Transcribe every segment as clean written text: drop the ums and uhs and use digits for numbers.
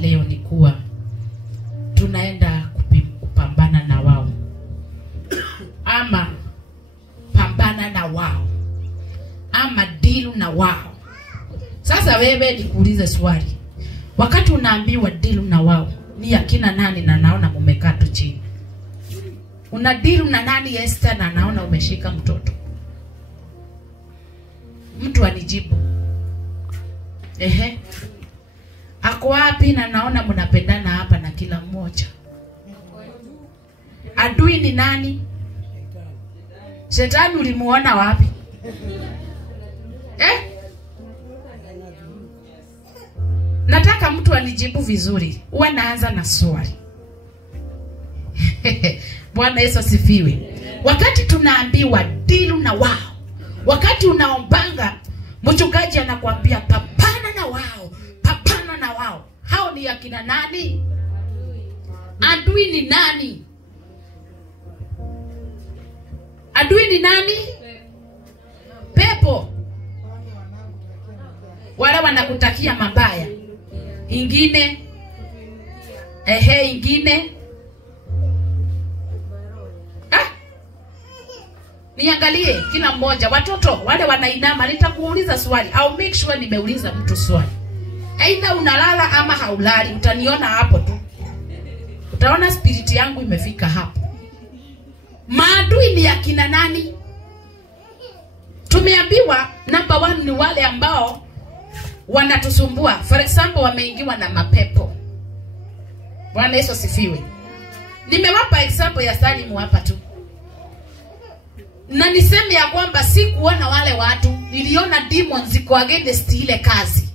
leo ni kuwa tunaenda kupambana na wao ama pambana na wao ama deal na wao. Sasa wewe nikuulize swali, wakati unaambiwa deal na wao ni akina nani? Na naona mumekaa tu chini. Una deal na nani Esther? Na naona umeshika mtoto. Mtu anijibu. Ako wapi? Na naona mnapendana hapa na kila mmoja. Adui ni nani? Shetani. Ulimuona wapi? Nataka mtu anijibu vizuri. Huwa naanza na swali. Bwana Yesu asifiwe. Wakati tunaambiwa deal na wao, wakati unaombanga mchungaji anakuambia pambana na wao, pambana na wao, hao ni akina nani? Adui ni nani? Adui ni nani? Pepo. Wale wanakutakia mabaya. Ingine ingine niangalie kila mmoja. Watoto wale wanainama, nitakuuliza swali. I'll make sure nimeuliza mtu swali. Aidha unalala ama haulali, utaniona hapo tu. Utaona spirit yangu imefika hapo. Maadui ni akina nani? Tumeambiwa number 1 ni wale ambao wanatusumbua. For example, wameingiwa na mapepo. Bwana Yesu asifiwe. Nimewapa example ya Salimu hapa tu. Na niseme ya kwamba si kuona wale watu, niliona demons ziko against ile kazi.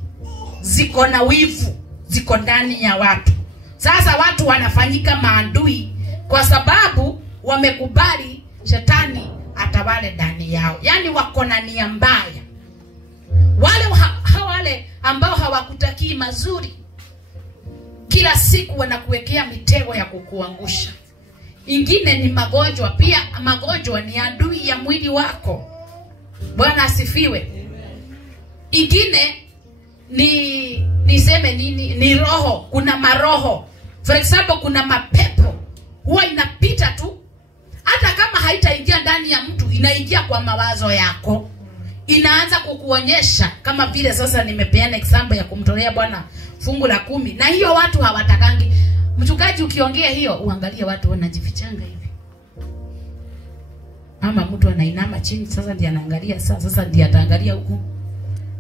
Ziko na wivu, ziko ndani ya watu. Sasa watu wanafanyika maadui kwa sababu wamekubali shetani atawale ndani yao. Yaani wako na nia mbaya. Wale ambao hawakutakii mazuri, kila siku wanakuwekea mitego ya kukuangusha. Ingine ni magonjwa. Pia magonjwa ni adui ya mwili wako. Bwana asifiwe. Ingine niseme nini? Ni roho. Kuna maroho. For example, kuna mapepo. Huwa inapita tu. Hata kama haitaingia ndani ya mtu, inaingia kwa mawazo yako. Inaanza kukuonyesha kama vile sasa nimepeana example ya kumtolea Bwana fungu la 10. Na hiyo watu hawatakangi. Mchungaji ukiongea hiyo, uangalie watu wanajifichanga hivi. Ama mtu anainama chini sasa ndiye anaangalia sasa ndiye ataangalia huko.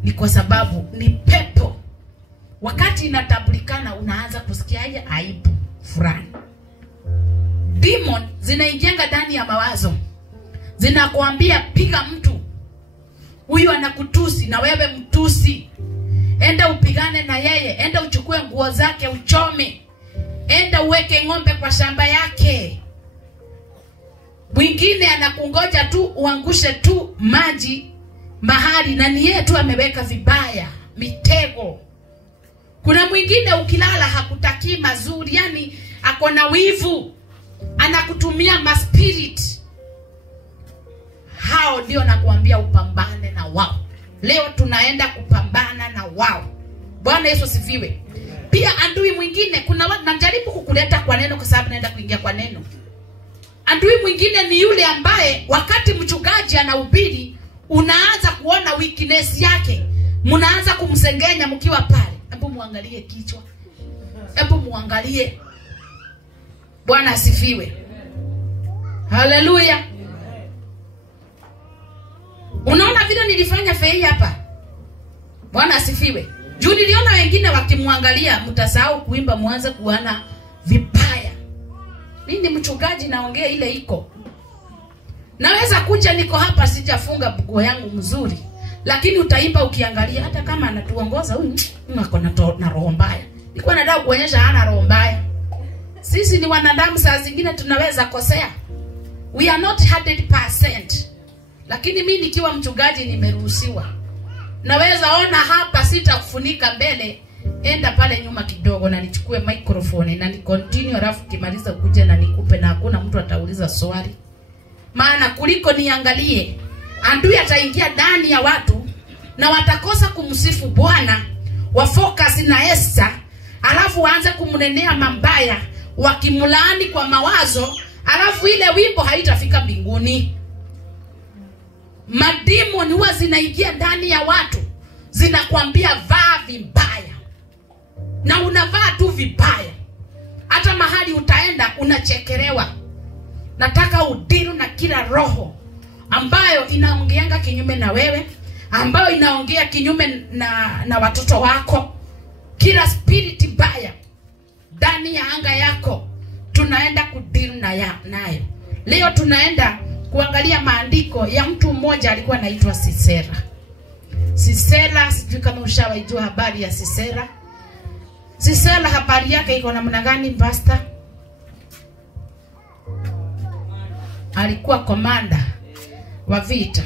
Ni kwa sababu ni pepo. Wakati inatambulikana unaanza kusikia aibu fulani. Demon zinaingianga ndani ya mawazo. Zinakuambia piga mtu. Huyu anakutusi na wewe mtusi. Enda upigane na yeye, enda uchukue nguo zake uchome. Enda uweke ng'ombe kwa shamba yake. Mwingine anakungoja tu uangushe tu maji mahali na ni yeye tu ameweka vibaya, mitego. Kuna mwingine ukilala hakutakii mazuri, yani ako na wivu. Anakutumia maspirit. Hao ndio nakuambia upambane na wao. Leo tunaenda kupambana na wao. Bwana Yesu asifiwe. Pia adui mwingine, kuna watu najaribu kukuleta kwa neno kwa sababu naenda kuingia kwa neno. Adui mwingine ni yule ambaye wakati mchungaji anahubiri unaanza kuona weakness yake. Mnaanza kumsengenya mkiwa pale. Hebu muangalie kichwa. Hebu muangalie. Bwana asifiwe. Haleluya. Unaona vile nilifanya fei hapa? Bwana asifiwe. Juu niliona wengine wakimwangalia, mtasahau kuimba, mwanze kuana vibaya. Mimi ni mchungaji naongea ile iko. Naweza kuja niko hapa sijafunga bugo yangu mzuri, lakini utaimba ukiangalia hata kama anatuongoza huyu ako na roho mbaya. Nilikuwa nataka kuonyesha hana roho mbaya. Sisi ni wanadamu, saa zingine tunaweza kosea. We are not 100%. Lakini mimi nikiwa mchungaji nimeruhusiwa. Naweza ona hapa sitakufunika mbele, enda pale nyuma kidogo na nichukue microphone na ni continue, alafu kimaliza kuja na nikupe na hakuna mtu atauliza swali. Maana kuliko niangalie, adui ataingia ndani ya watu na watakosa kumsifu Bwana, wafocus na Esther, alafu waanze kumnenea mambaya, wakimlaani kwa mawazo, alafu ile wimbo haitafika mbinguni. Mademoni huwa zinaingia ndani ya watu, zinakwambia vaa vibaya, na unavaa tu vibaya. Hata mahali utaenda unachekelewa. Nataka udiru na kila roho ambayo inaongeanga kinyume na wewe, ambayo inaongea kinyume na watoto wako. Kila spirit baya ndani ya anga yako tunaenda kudiru nayo. Leo tunaenda kuangalia maandiko ya mtu mmoja alikuwa anaitwa Sisera. Sisera, sijui kama ushawaijua habari ya Sisera. Sisera habari yake iko namna gani pastor? Alikuwa komanda wa vita.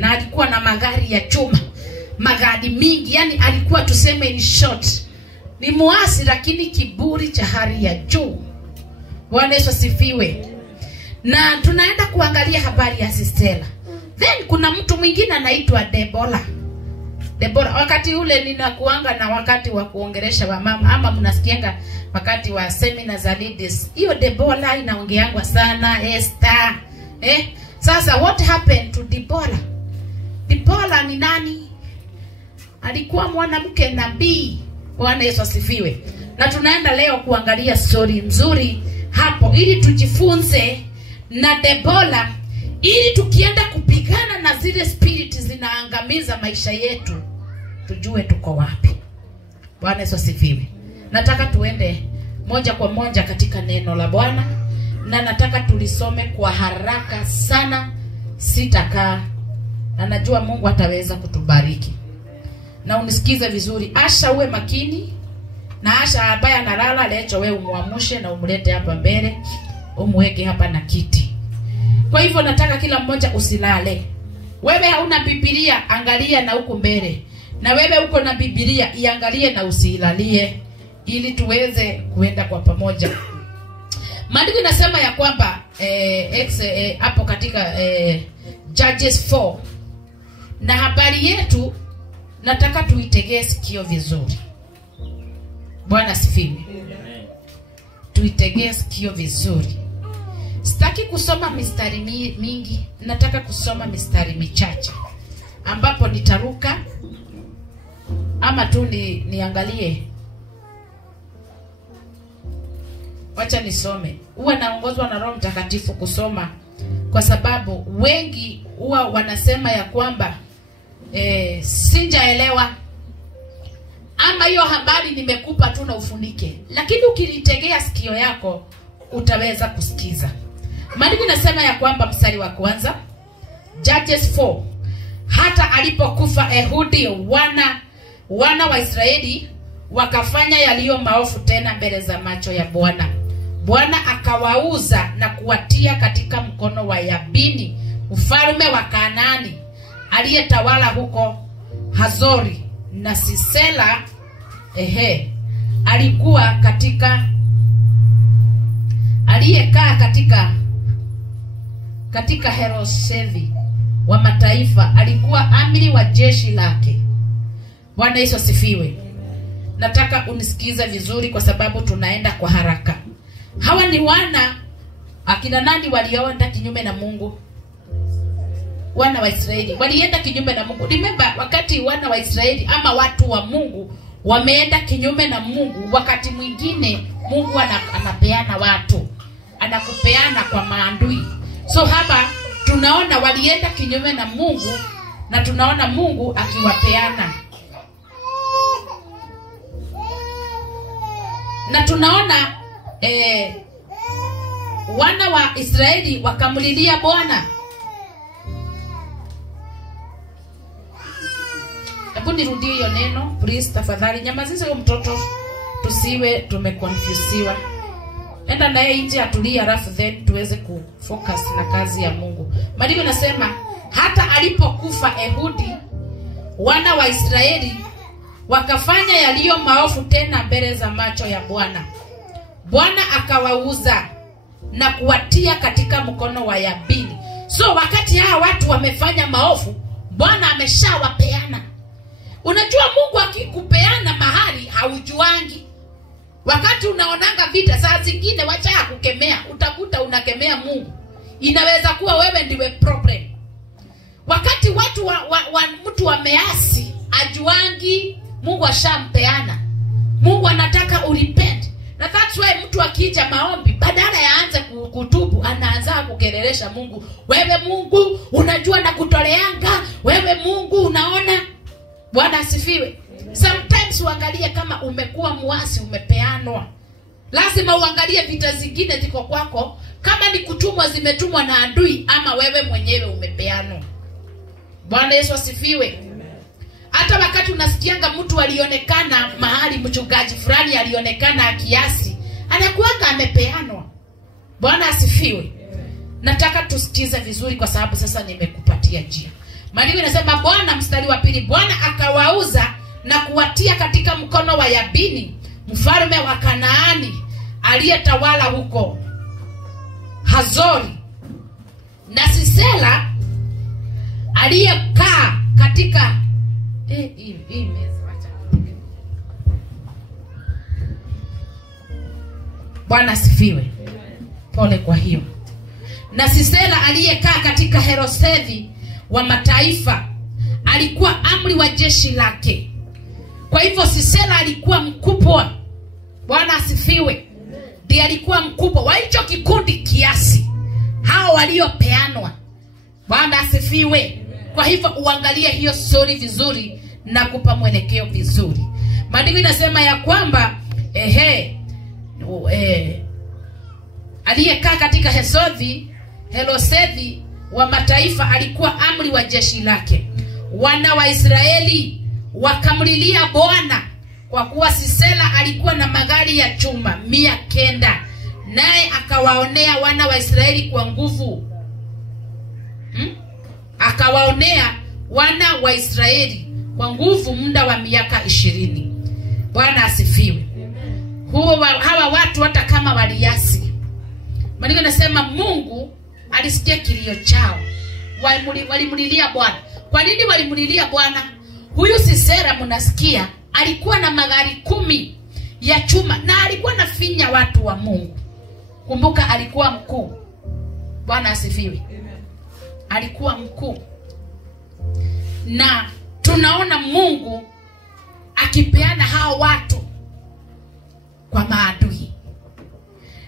Na alikuwa na magari ya chuma, magari mingi, yani alikuwa tuseme in short ni muasi, lakini kiburi cha hali ya juu. Bwana Yesu asifiwe. Na tunaenda kuangalia habari ya Sisera. Then kuna mtu mwingine anaitwa Deborah. Wakati ule ninakuanga na wakati wa kuongelesha wamama, ama mnasikianga wakati wa seminar za ladies, hiyo Deborah inaongeangwa sana. Esther. Sasa what happened to Deborah? Deborah ni nani? Alikuwa mwanamke nabii. Bwana Yesu asifiwe. Na tunaenda leo kuangalia story nzuri hapo, ili tujifunze na Deborah, ili tukienda kupigana na zile spirit zinaangamiza maisha yetu, tujue tuko wapi. Bwana Yesu asifiwe. Nataka tuende moja kwa moja katika neno la Bwana, na nataka tulisome kwa haraka sana, sitakaa, na najua Mungu ataweza kutubariki. Na unisikize vizuri. Asha uwe makini, na Asha ambaye analala lecho wewe umuamshe na umlete hapa mbele, umweke hapa na kiti. Kwa hivyo nataka kila mmoja usilale. Wewe hauna Biblia, angalia na huko mbele. Na wewe uko na Biblia, iangalie na usilalie, ili tuweze kuenda kwa pamoja. Maandiko inasema ya kwamba hapo katika Judges 4. Na habari yetu nataka tuitegee sikio vizuri. Bwana asifiwe. Tuitegee sikio vizuri. Sitaki kusoma mistari mingi, nataka kusoma mistari michache ambapo nitaruka ama tu niangalie. Wacha nisome. Huwa naongozwa na Roho Mtakatifu kusoma, kwa sababu wengi huwa wanasema ya kwamba sijaelewa, ama hiyo habari nimekupa tu na ufunike. Lakini ukilitegea sikio yako utaweza kusikiza. Maandiko inasema ya kwamba mstari wa kwanza, Judges 4. Hata alipokufa Ehudi, wana wa Israeli wakafanya yaliyo maovu tena mbele za macho ya Bwana. Bwana akawauza na kuwatia katika mkono wa Yabini, mfalme wa Kanaani, aliyetawala huko Hazori. Na Sisera alikuwa aliyekaa katika Herosethi wa mataifa, alikuwa amiri wa jeshi lake. Bwana Yesu asifiwe. Nataka unisikize vizuri, kwa sababu tunaenda kwa haraka. Hawa ni akina nani walioenda kinyume na Mungu? Wana wa Israeli walienda kinyume na Mungu. Remember, wakati wana wa Israeli ama watu wa Mungu wameenda kinyume na Mungu, wakati mwingine Mungu anapeana watu, anakupeana kwa maadui. So hapa tunaona walienda kinyume na Mungu, na tunaona Mungu akiwapeana. Na tunaona wana wa Israeli wakamlilia Bwana. Hebu nirudie hiyo neno, please tafadhali. Nyamazisha huyo mtoto, tusiwe tumeconfusiwa. Enda naye nje atulie, alafu then tuweze kufocus na kazi ya Mungu. Maandiko nasema hata alipokufa Ehudi, wana wa Israeli wakafanya yaliyo maovu tena mbele za macho ya Bwana. Bwana akawauza na kuwatia katika mkono wa Yabini. So wakati hawa watu wamefanya maovu, Bwana ameshawapeana. Unajua Mungu akikupeana mahali haujuangi. Wakati unaonanga vita, saa zingine wacha ya kukemea, utakuta unakemea Mungu. Inaweza kuwa wewe ndiwe problem. Wakati watu mtu wameasi, ajuangi Mungu ashampeana. Mungu anataka urepent. Na that's why mtu akija maombi, badala ya aanze kutubu, anaanza kukelelesha Mungu. Wewe Mungu unajua na kutoleanga, wewe Mungu unaona. Bwana asifiwe. Sometimes uangalie kama umekuwa muasi, umepeanwa. Lazima uangalie vita zingine ziko kwako, kama ni kutumwa zimetumwa na adui ama wewe mwenyewe umepeanwa. Bwana Yesu asifiwe. Hata wakati unasikianga mtu alionekana mahali, mchungaji fulani alionekana kiasi, anakuanga amepeanwa. Bwana asifiwe. Nataka tusikize vizuri kwa sababu sasa nimekupatia njia. Maandiko inasema Bwana, mstari wa 2, Bwana akawauza na kuwatia katika mkono wa Yabini, mfalme wa Kanaani, aliyetawala huko Hazori, na Sisera aliyekaa katika Bwana asifiwe. Pole kwa hiyo. Na Sisera aliyekaa katika Herosethi wa mataifa, alikuwa amri wa jeshi lake. Kwa hivyo Sisera alikuwa mkubwa. Bwana asifiwe. Ndiye alikuwa mkubwa wa hicho kikundi kiasi, hao waliopeanwa. Bwana asifiwe. Kwa hivyo uangalie hiyo story vizuri na kupa mwelekeo vizuri. Maandiko inasema ya kwamba aliyekaa katika Herosethi wa mataifa alikuwa amri wa jeshi lake. Wana wa Israeli wakamlilia Bwana, kwa kuwa Sisera alikuwa na magari ya chuma 900, naye akawaonea wana wa Israeli kwa nguvu. Akawaonea wana wa Israeli kwa nguvu muda wa miaka 20. Bwana asifiwe. Hawa watu hata kama waliasi, maandiko yanasema Mungu alisikia kilio chao. Walimlilia Bwana. Kwa nini walimlilia Bwana? Huyu Sisera mnasikia alikuwa na magari 10 ya chuma na alikuwa nafinya watu wa Mungu. Kumbuka alikuwa mkuu. Bwana asifiwe. Alikuwa mkuu. Na tunaona Mungu akipeana hao watu kwa maadui.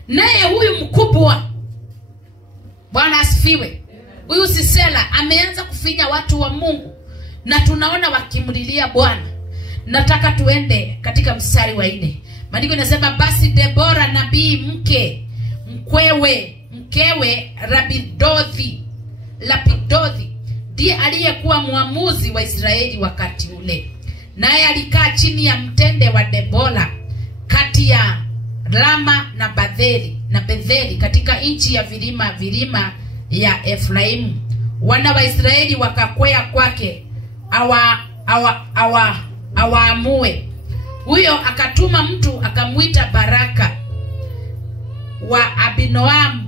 Naye huyu mkubwa, Bwana asifiwe, huyu Sisera ameanza kufinya watu wa Mungu, na tunaona wakimlilia Bwana. Nataka tuende katika mstari wa 4. Maandiko yanasema basi Debora nabii mkewe Lapidothi ndiye aliyekuwa muamuzi wa Israeli wakati ule. Naye alikaa chini ya mtende wa Debora kati ya Rama na Betheli katika nchi ya vilima ya Efraimu. Wana wa Israeli wakakwea kwake awaamue. Huyo akatuma mtu akamuita Baraka wa Abinoam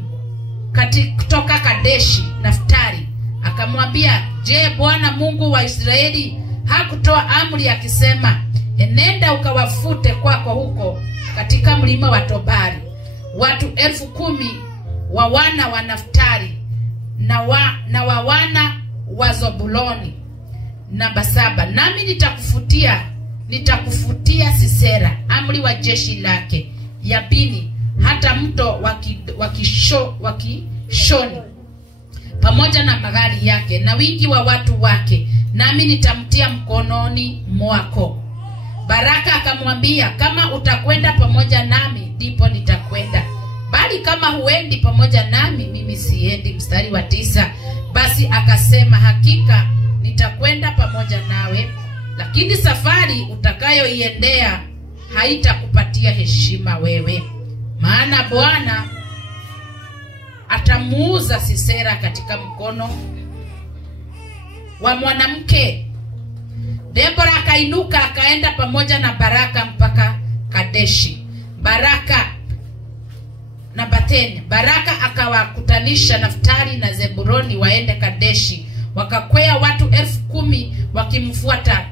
kutoka Kadeshi Naftali, akamwambia, je, Bwana Mungu wa Israeli hakutoa amri akisema, enenda ukawafute kwako huko katika mlima wa Tobari watu 10,000 wa wana wa Naftali na wa wana wa Zebuloni? Namba 7, nami nitakufutia Sisera amri wa jeshi lake Yabini hata mto wa Kishoni pamoja na magari yake na wingi wa watu wake, nami nitamtia mkononi mwako. Baraka akamwambia, kama utakwenda pamoja nami ndipo nitakwenda, bali kama huendi pamoja nami mimi siendi. Mstari wa 9, basi akasema, hakika nitakwenda pamoja nawe, lakini safari utakayoiendea haitakupatia heshima wewe, maana Bwana atamuuza Sisera katika mkono wa mwanamke. Debora akainuka akaenda pamoja na Baraka mpaka Kadeshi Baraka na Betheni. Baraka akawakutanisha Naftali na Zebuloni waende Kadeshi, wakakwea watu 10,000 wakimfuata.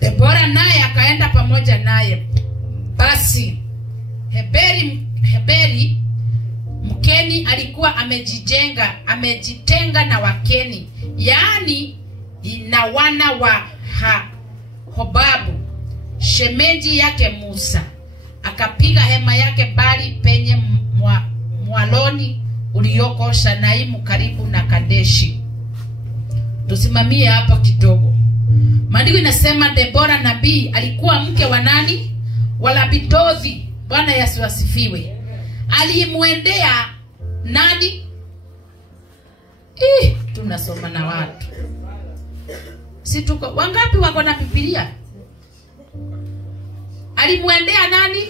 Debora naye akaenda pamoja naye. Basi Heberi Mkeni alikuwa amejitenga na Wakeni, yaani na wana wa Hobabu shemeji yake Musa. Akapiga hema yake bali penye mwaloni ulioko Shanaimu karibu na Kadeshi. Tusimamie hapo kidogo. Maandiko inasema Debora nabii alikuwa mke wa nani? Wa Labitothi. Bwana Yesu asifiwe. Alimwendea nani? Tunasoma na watu. Si tuko wangapi wako na Biblia? Alimwendea nani?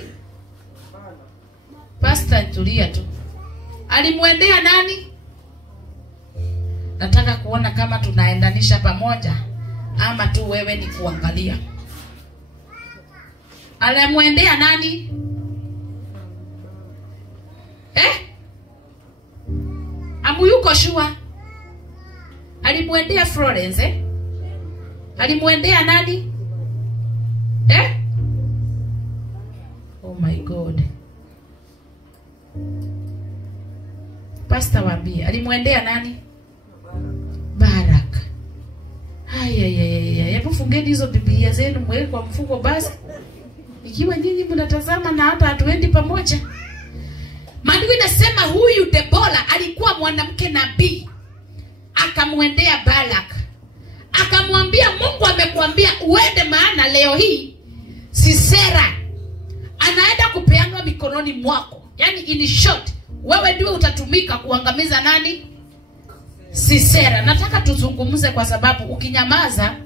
Pastor tulia tu. Alimwendea nani? Nataka kuona kama tunaendanisha pamoja ama tu wewe ni kuangalia. Alimwendea nani? Amuyuko shua. Alimwendea Florence Alimwendea nani? Oh my God. Pastor waambie, alimwendea nani? Barak. Hebu fungeni hizo Biblia zenu mweke kwa mfuko basi. Ikiwa nyinyi mnatazama na hata hatuendi pamoja. Maandiko inasema huyu Debora alikuwa mwanamke nabii. Akamwendea Barak. Akamwambia, Mungu amekuambia uende, maana leo hii Sisera anaenda kupeanwa mikononi mwako. Yaani in short, wewe ndio utatumika kuangamiza nani? Sisera. Nataka tuzungumze kwa sababu ukinyamaza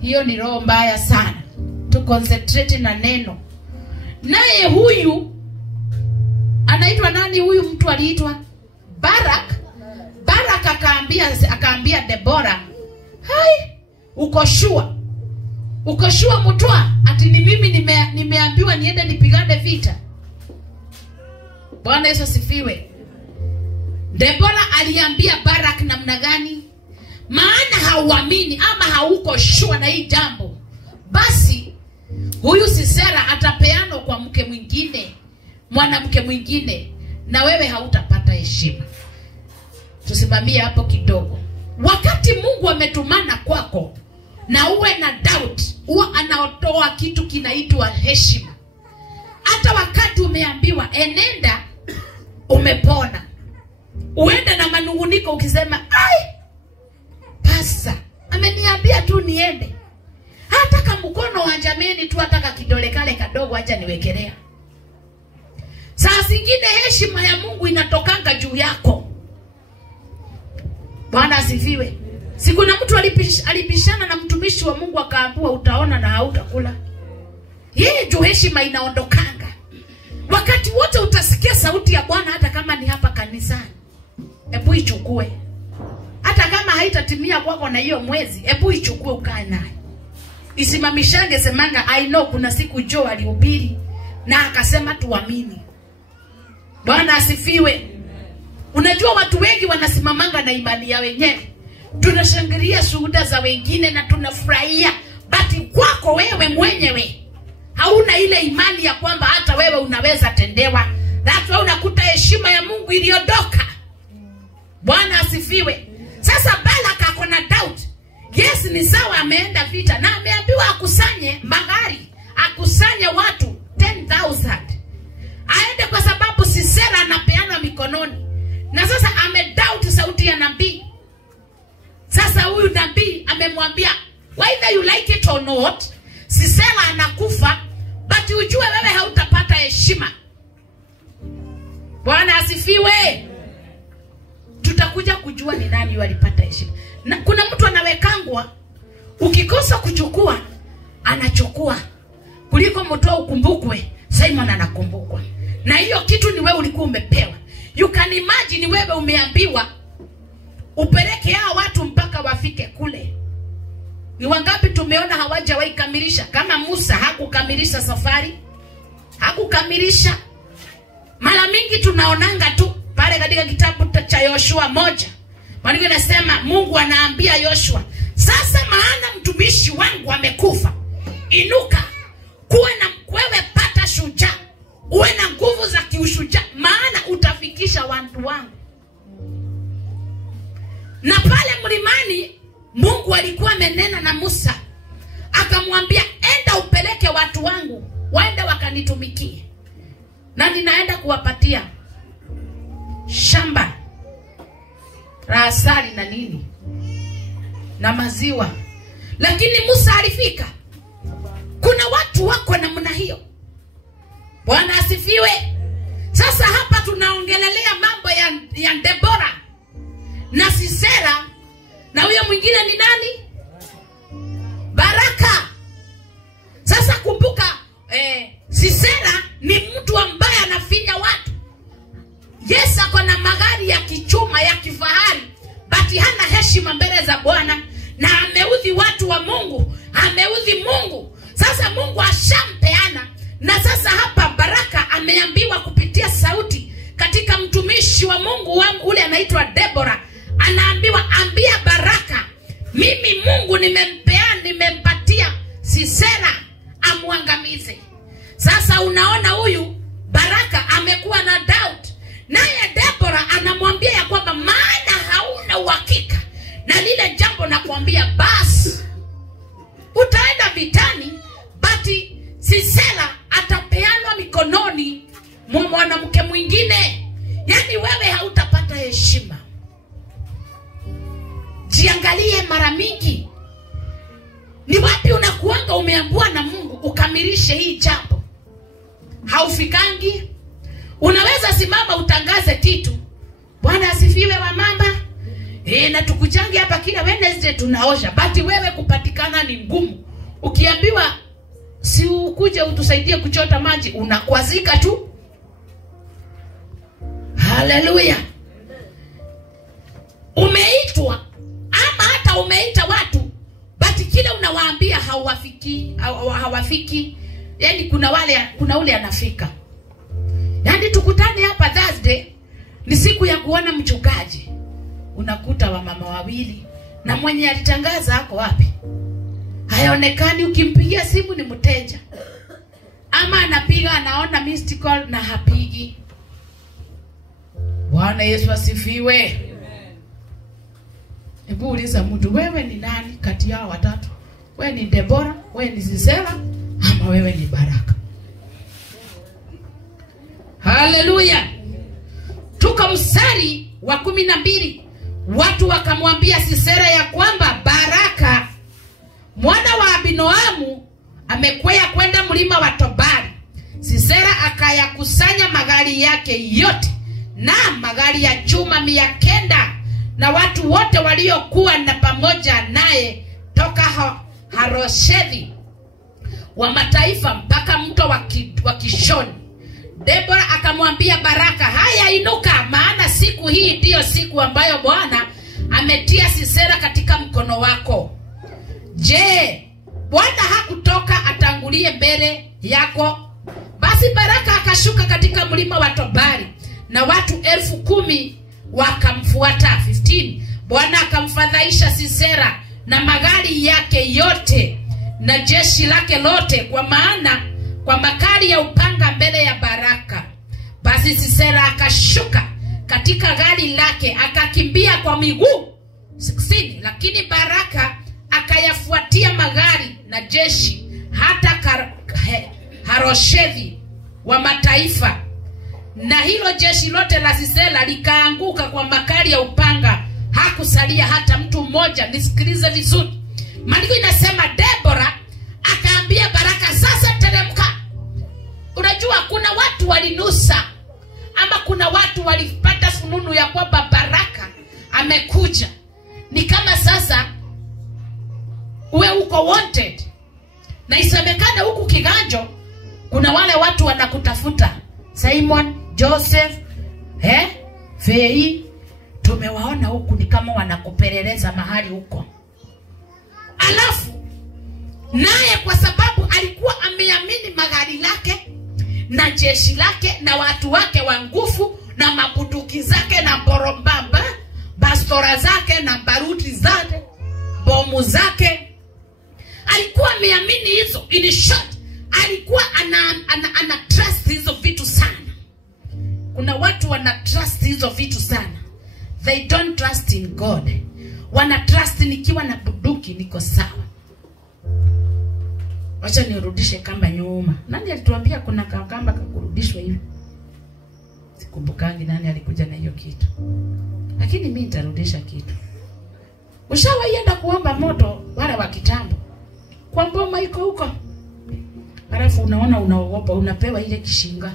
hiyo ni roho mbaya sana. Tu concentrate na neno. Naye huyu anaitwa nani? Huyu mtu aliitwa Barak. Barak akaambia Debora, hai, uko shua mtoa ati ni mimi nimeambiwa niende nipigane vita? Bwana Yesu asifiwe. Debora aliambia Barak namna gani? Maana hauamini ama hauko shua na hii jambo, basi huyu Sisera atapeano kwa mke mwingine, mwanamke mwingine, na wewe hautapata heshima. Tusimamie hapo kidogo. Wakati Mungu ametumana kwako na uwe na doubt, huwa anaotoa kitu kinaitwa heshima. Hata wakati umeambiwa enenda, umepona, uende na manunguniko ukisema, ai, pasa ameniambia tu niende, hata kama mkono wa jameni tu, hata kidole kale kadogo acha niwekelea. Saa zingine heshima ya Mungu inatokanga juu yako. Bwana asifiwe. Siku na mtu alipishana na mtumishi wa Mungu akaambiwa utaona na hautakula. Yeye juu heshima inaondokanga. Wakati wote utasikia sauti ya Bwana, hata kama ni hapa kanisani, hebu ichukue. Hata kama haitatimia kwako na hiyo mwezi, hebu ichukue ukae naye. Isimamishange semanga, I know kuna siku Joe alihubiri na akasema tuamini. Bwana asifiwe. Unajua watu wengi wanasimamanga na imani ya wenyewe. Tunashangilia shuhuda za wengine na tunafurahia, but kwako wewe mwenyewe hauna ile imani ya kwamba hata wewe unaweza tendewa. That's why unakuta heshima ya Mungu iliondoka. Bwana asifiwe. Sasa Barak ako na doubt. Yes, ni sawa ameenda vita na ameambiwa akusanye magari, akusanye watu 10,000. Aende kwa sababu Sisera anapeana mikononi. Na sasa amedoubt sauti ya nabii. Sasa huyu nabii amemwambia, whether you like it or not, Sisera anakufa, but ujue wewe hautapata heshima. Bwana asifiwe. Tutakuja kujua ni nani walipata heshima. Na kuna mtu anawekangwa, ukikosa kuchukua anachukua, kuliko mtoa ukumbukwe. Simon anakumbukwa, na hiyo kitu ni wewe ulikuwa umepewa. You can imagine wewe umeambiwa upeleke hao watu mpaka wafike kule. Ni wangapi tumeona hawajawahi kamilisha? Kama Musa hakukamilisha safari, hakukamilisha. Mara mingi tunaonanga tu pale katika kitabu cha Yoshua 1. Maandiko yanasema Mungu anaambia Yoshua, sasa maana mtumishi wangu amekufa, inuka, kuwe na wewe pata shujaa, uwe na nguvu za wangu. Na pale mlimani Mungu alikuwa amenena na Musa, akamwambia enda upeleke watu wangu waende wakanitumikie, na ninaenda kuwapatia shamba la asali na nini na maziwa. Lakini Musa alifika. Kuna watu wako namna hiyo. Bwana asifiwe. Sasa hapa tunaongelelea mambo ya Debora na Sisera, na huyo mwingine ni nani? Baraka. Sasa kumbuka, Sisera ni mtu ambaye anafinya watu. Yes, ako na magari ya kichuma ya kifahari, but hana heshima mbele za Bwana, na ameudhi watu wa Mungu, ameudhi Mungu. Sasa Mungu ashampeana, na sasa hapa Baraka ameambiwa kupitia sauti katika mtumishi wa Mungu ule anaitwa Debora, anaambiwa ambia Baraka, mimi Mungu nimempatia Sisera amwangamize. Sasa unaona huyu Baraka amekuwa na doubt, naye Debora anamwambia ya kwamba maana hauna uhakika na lile jambo, na kuambia basi utaenda vitani, but Sisera atapeanwa mikononi mwa mwanamke mwingine. Yani wewe hautapata heshima. Jiangalie mara mingi, ni wapi unakuanga umeambiwa na Mungu ukamilishe hii jambo, haufikangi. Unaweza simama utangaze kitu, Bwana asifiwe wa mama, na tukujange hapa kila Wednesday tunaosha, but wewe kupatikana ni ngumu. Ukiambiwa si ukuje utusaidie kuchota maji, unakwazika tu. Haleluya. Umeitwa ama hata umeita watu, but kile unawaambia hawafiki. Yani kuna ule anafika. Yani tukutane hapa Thursday, ni siku ya kuona mchungaji. Unakuta wamama wawili na mwenye alitangaza hako wapi? Hayaonekani. Ukimpigia simu ni mteja, ama anapiga anaona missed call na hapigi. Bwana Yesu asifiwe. Hebu uliza mtu, wewe ni nani kati ya watatu? Wewe ni Debora, wewe ni Sisera, ama wewe ni Baraka? Haleluya. Tuko mstari wa 12. Watu wakamwambia Sisera ya kwamba Baraka mwana wa Abinoamu amekwea kwenda mlima wa Tobari. Sisera akayakusanya magari yake yote na magari ya chuma 900 na watu wote waliokuwa na pamoja naye toka Haroshethi wa mataifa mpaka mto wa Kishoni. Debora akamwambia Baraka, haya inuka, maana siku hii ndiyo siku ambayo Bwana ametia Sisera katika mkono wako. Je, Bwana hakutoka atangulie mbele yako? Basi Baraka akashuka katika mlima wa Tobari na watu 10,000 wakamfuata. 15. Bwana akamfadhaisha Sisera na magari yake yote na jeshi lake lote, kwa makali ya upanga mbele ya Baraka. Basi Sisera akashuka katika gari lake akakimbia kwa miguu. 16. Lakini Baraka akayafuatia magari na jeshi hata Haroshethi wa mataifa, na hilo jeshi lote la Sisera likaanguka kwa makali ya upanga, hakusalia hata mtu mmoja. Nisikilize vizuri. Maandiko inasema Debora akaambia Baraka, sasa teremka. Unajua kuna watu walinusa, ama kuna watu walipata fununu ya kwamba Baraka amekuja. Ni kama sasa uwe uko wanted, na isemekana huku Kiganjo kuna wale watu wanakutafuta. Simon, Joseph, Fei, tumewaona huku ni kama wanakupeleleza mahali huko. Alafu naye kwa sababu alikuwa ameamini magari lake na jeshi lake na watu wake wa nguvu na mabuduki zake na borombamba, bastora zake na baruti zake, bomu zake, alikuwa ameamini hizo. In short, alikuwa ana trust hizo vitu sana. Kuna watu wana trust hizo vitu sana. They don't trust in God. Wana trust nikiwa na bunduki niko sawa. Wacha nirudishe kamba nyuma. Nani alituambia kuna kamba kakurudishwa hivi? Sikumbukangi nani alikuja na hiyo kitu. Lakini mimi nitarudisha kitu. Ushawaenda kuomba moto wale wa kitambo? Kwa mboma iko huko. Halafu unaona unaogopa, unapewa ile kishinga.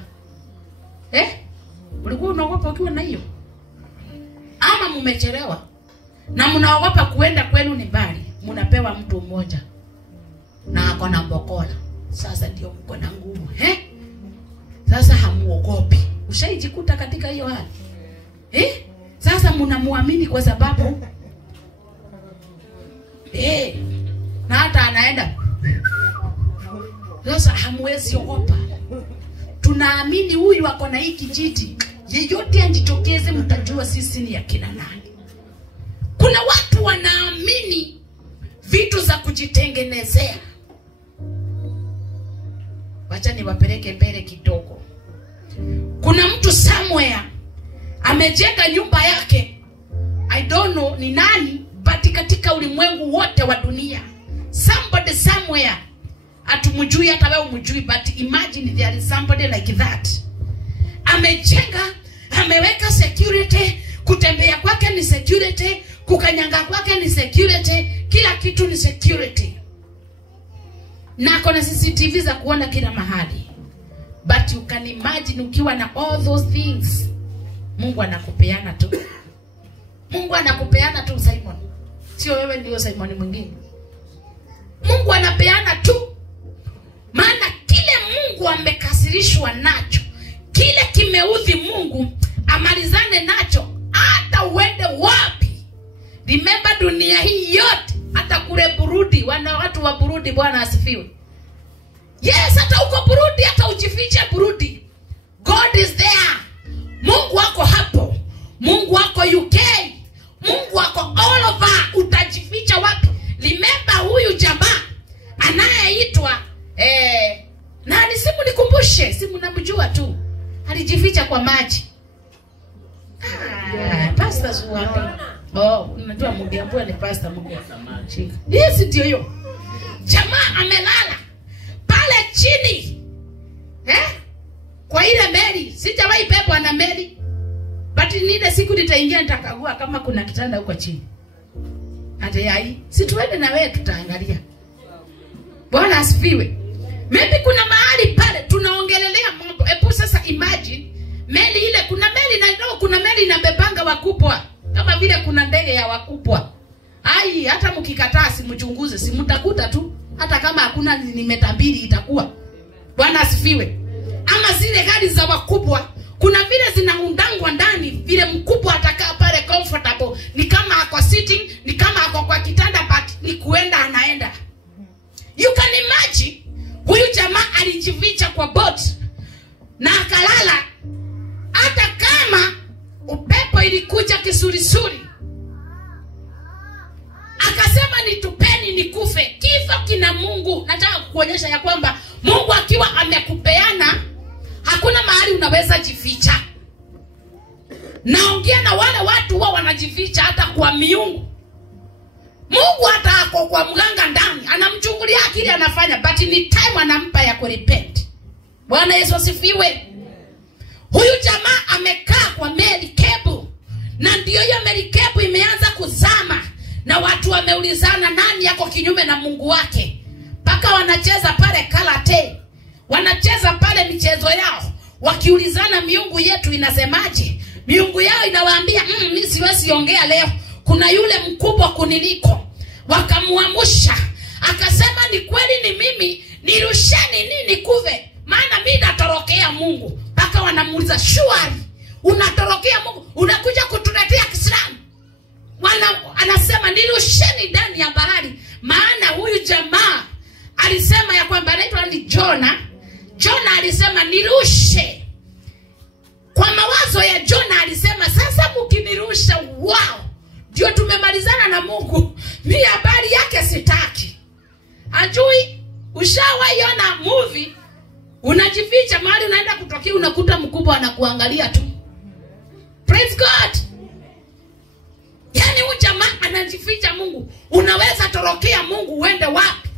Ulikuwa unaogopa ukiwa na hiyo? Ama mmechelewa na mnaogopa kuenda kwenu ni mbali, mnapewa mtu mmoja na ako na bokola. Sasa ndio mko na nguvu. Sasa hamuogopi. Ushaijikuta katika hiyo hali? Sasa mnamuamini kwa sababu na hata anaenda. Sasa hamwezi ogopa. Tunaamini huyu wako na hiki kijiti. Yeyote anjitokeze mtajua sisi ni akina nani. Kuna watu wanaamini vitu za kujitengenezea. Wacha niwapeleke mbele kidogo. Kuna mtu somewhere amejenga nyumba yake. I don't know ni nani, but katika ulimwengu wote wa dunia. Somebody somewhere, atumjui hata wewe umjui, but imagine there is somebody like that. Amejenga, ameweka security, kutembea kwake ni security, kukanyanga kwake ni security, kila kitu ni security. Na kuna CCTV za kuona kila mahali. But you can imagine ukiwa na all those things, Mungu anakupeana tu. Mungu anakupeana tu Simon. Sio wewe ndio Simon mwingine. Mungu anapeana tu. Maana kile Mungu amekasirishwa nacho, kile kimeudhi Mungu, amalizane nacho hata uende wapi. Remember dunia hii yote, hata kule Burundi, wana watu wa Burundi, Bwana asifiwe. Yes, hata uko Burundi, hata ujifiche Burundi, God is there. Mungu wako hapo. Mungu wako UK. Mungu wako all over. Utajificha wapi? Remember huyu jamaa anayeitwa nani, simu nikumbushe, simu namjua tu. Alijificha kwa maji. Pastors wapi? Unajua Mugiambua ni pastor Mugiambua. Yes, ndio hiyo. Jamaa amelala pale chini. Kwa ile meli, sijawahi bebwa na meli. But nile siku nitaingia nitakagua kama kuna kitanda huko chini. Hata yai, si tuende na wewe tutaangalia. Bwana asifiwe. Maybe kuna mahali pale tunaongelelea mambo. Sasa imagine meli ile, kuna meli na ndio kuna meli inabebanga wakubwa. Kama vile kuna ndege ya wakubwa. Hata mkikataa simchunguze, simtakuta tu. Hata kama hakuna nimetabiri itakuwa. Bwana asifiwe. Ama zile gari za wakubwa, kuna vile zinaundangwa ndani, vile mkubwa atakaa pale comfortable, ni kama ako sitting, ni kama ako kwa kitanda, but ni kuenda anaenda. You can imagine huyu jamaa alijificha kwa boat na akalala. Hata kama upepo ilikuja kisurisuri, akasema nitupeni nikufe. Kifo kina Mungu. Nataka kukuonyesha ya kwamba Mungu akiwa amekupeana, hakuna mahali unaweza jificha. Naongea na wale watu wao wanajificha hata kwa miungu. Mungu hata ako kwa mganga ndani, anamchungulia akili anafanya, but ni time anampa ya kurepent. Bwana Yesu asifiwe. Huyu jamaa amekaa kwa meli kebu, na ndio hiyo meli kebu imeanza kuzama, na watu wameulizana nani yako kinyume na Mungu wake. Paka wanacheza pale karate, wanacheza pale michezo yao, wakiulizana miungu yetu inasemaje. Miungu yao inawaambia mimi siwezi ongea leo, kuna yule mkubwa kuniliko. Wakamuamusha, akasema ni kweli ni mimi, nirusheni nini kuve, maana mimi natorokea Mungu. Paka wanamuuliza shwari, unatorokea Mungu, unakuja kutuletea Kiislamu? Anasema nirusheni ndani ya bahari. Maana huyu jamaa alisema ya kwamba anaitwa ni Jona. Jona alisema nirushe. Kwa mawazo ya Jona alisema sasa mkinirusha, wow, ndio tumemalizana na Mungu. Mimi habari yake sitaki. Ajui, ushawaiona movie, unajificha mahali unaenda kutokea, unakuta mkubwa anakuangalia tu. Praise God. Yani huyu jamaa anajificha Mungu. Unaweza torokea Mungu uende wapi?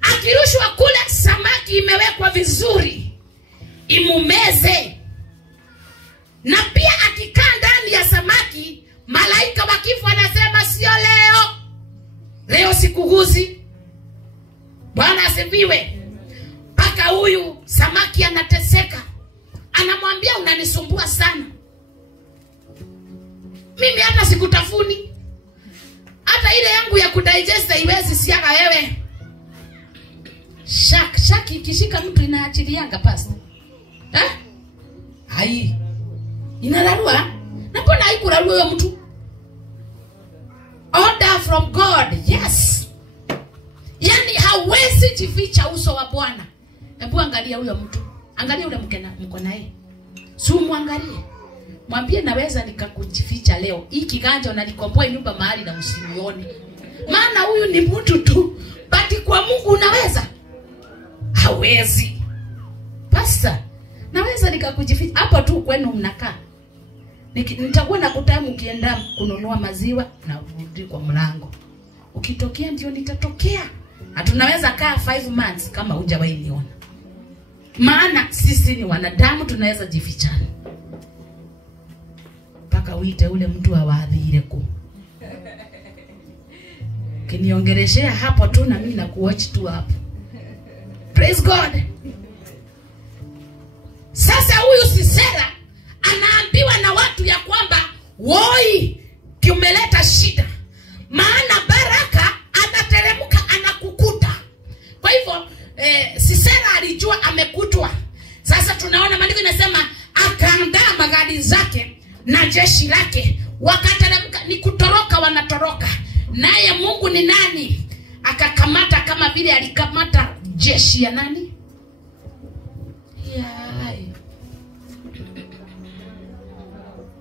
Akirushwa kule, samaki imewekwa vizuri imumeze. Na pia akikaa ndani ya samaki, malaika wa kifo anasema sio leo. Leo sikuguzi. Bwana asifiwe. Paka huyu samaki anateseka. Anamwambia unanisumbua sana. Mimi hata sikutafuni. Hata ile yangu ya kudigest haiwezi siaga wewe. Shaki ikishika mtu inaachilianga pasta. Hai. Inalarua? Na mbona haikurarua huyo mtu? Order from God. Yes. Yani hawezi jificha uso wa Bwana. Hebu angalia huyo mtu. Angalia yule mko naye. Si muangalie. Mwambie naweza nikakujificha leo. Hii kiganja unalikomboa nyumba mahali na usinione. Maana huyu ni mtu tu. But kwa Mungu unaweza? Hawezi. Pastor, naweza nikakujificha hapo tu kwenu mnakaa. Nitakuwa nakutaa mkienda kununua maziwa na urudi kwa mlango. Ukitokea ndio nitatokea. Hatunaweza kaa 5 months kama hujawahi niona. Maana sisi ni wanadamu, tunaweza jifichana. Paka uite ule mtu awadhire ku. Kiniongeleshea hapo tu na mimi nakuwatch tu hapo. Praise God. Sasa huyu Sisera anaambiwa na watu ya kwamba woi kiumeleta shida. Maana baraka anateremka anakukuta. Kwa hivyo Sisera alijua amekutwa. Sasa tunaona maandiko inasema akaandaa magari zake na jeshi lake wakateremka, ni kutoroka wanatoroka. Naye Mungu ni nani? Akakamata kama vile alikamata jeshi ya nani?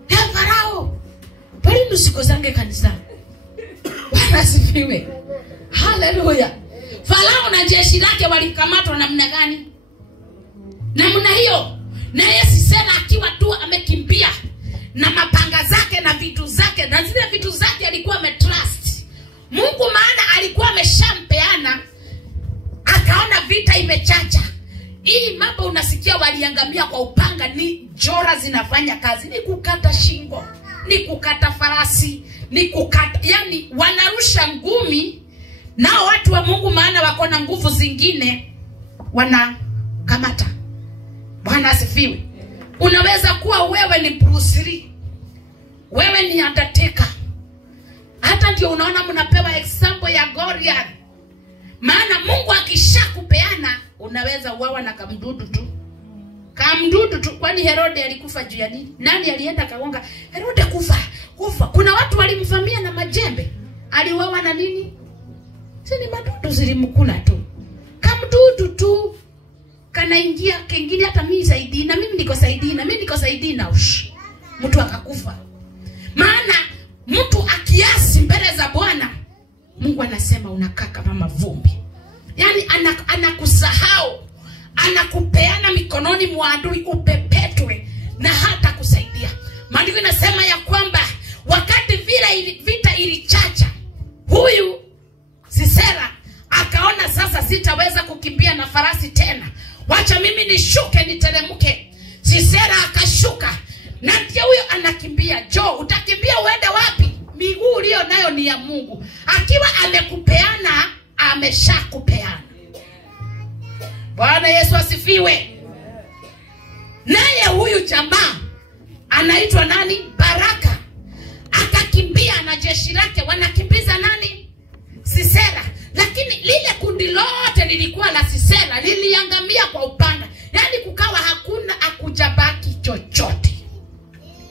Ya Farao. Bali nusikozange kanisa. Wanasifiwe. Hallelujah. Farao na jeshi lake walikamatwa namna gani? Namna hiyo. Na Sisera akiwa tu amekimbia na mapanga zake na vitu zake, na zile vitu zake alikuwa ametrust Mungu, maana alikuwa ameshampeana. Akaona vita imechacha. Hii mambo unasikia waliangamia kwa upanga, ni jora zinafanya kazi, ni kukata shingo, ni kukata farasi, ni kukata, yani wanarusha ngumi. Nao watu wa Mungu maana wako na nguvu zingine wanakamata. Bwana asifiwe. Unaweza kuwa wewe ni Bruce Lee, wewe ni Undertaker. Hata ndio unaona mnapewa example ya Goliath. Maana Mungu akishakupeana unaweza uwawa na kamdudu tu. Kamdudu tu. Kwani Herode alikufa juu ya nini? Nani alienda kagonga Herode kufa? Kuna watu walimvamia na majembe. Aliuawa na nini? Si ni madudu zilimkula tu. Kamdudu tu. Kanaingia kengine hata mimi zaidi na mimi niko zaidi na mimi niko zaidi na mtu akakufa. Maana mtu akiasi mbele za Bwana, Mungu anasema unakaa kama mavumbi. Yani anakusahau, anakupeana mikononi mwa adui upepetwe na hata kusaidia. Maandiko inasema ya kwamba wakati vile vita ilichacha, huyu Sisera akaona sasa sitaweza kukimbia na farasi tena. Wacha mimi nishuke niteremke. Sisera akashuka. Na ndiye huyo anakimbia. Jo, utakimbia uende wapi? Miguu ulio nayo ni ya Mungu. Akiwa amekupeana, ameshakupeana. Bwana Yesu asifiwe. Naye huyu jamaa anaitwa nani? Baraka. Akakimbia na jeshi lake, wanakimbiza nani? Sisera. Lakini lile kundi lote lilikuwa la Sisera liliangamia kwa upanga. Yani kukawa hakuna akujabaki chochote.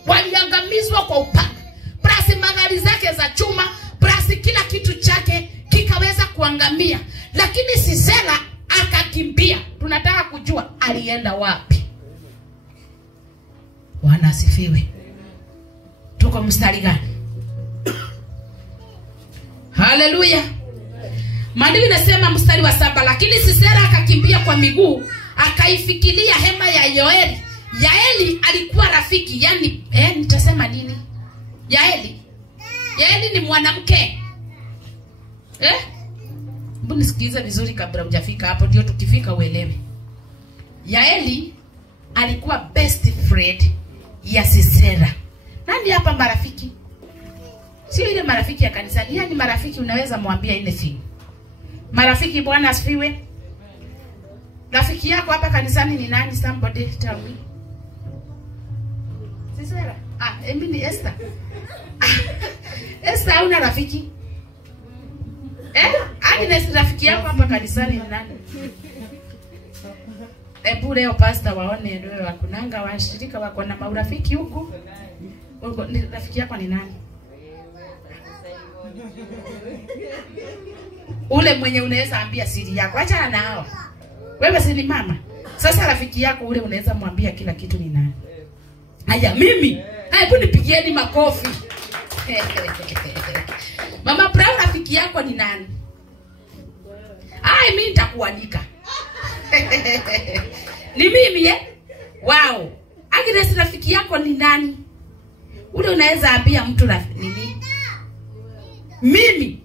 Waliangamizwa kwa upanga. Prasi magari zake za chuma, prasi kila kitu chake kikaweza kuangamia. Lakini Sisera akakimbia. Tunataka kujua alienda wapi. Bwana asifiwe. Tuko mstari gani? Haleluya. Maandiko inasema mstari wa 7, lakini Sisera akakimbia kwa miguu, akaifikiria hema ya Yoeli. Yaeli alikuwa rafiki, yani nitasema nini? Yaeli ni mwanamke. Mbona nisikiza vizuri kabla hujafika hapo, ndio tukifika uelewe. Yaeli alikuwa best friend ya Sisera. Nani hapa marafiki? Sio ile marafiki ya kanisani, yani marafiki unaweza mwambia anything. Marafiki, Bwana asifiwe. Rafiki yako hapa kanisani ni nani? Somebody tell me. Sisera. Mimi ni Esther. Esther hauna rafiki? Agnes, rafiki yako hapa kanisani ni nani? Leo pastor waone ndio wakunanga washirika wako na maurafiki huku. Ni rafiki yako ni nani? Ule mwenye unaweza ambia siri yako. Acha nao. Wewe si ni mama. Sasa rafiki yako ule unaweza mwambia kila kitu ni nani? Haya mimi. Hebu nipigieni makofi. Mama Brown, rafiki yako ni nani? Mimi nitakuandika. Ni mimi Wow. Agnes, rafiki yako ni nani? Ule unaweza ambia mtu nini? Mimi.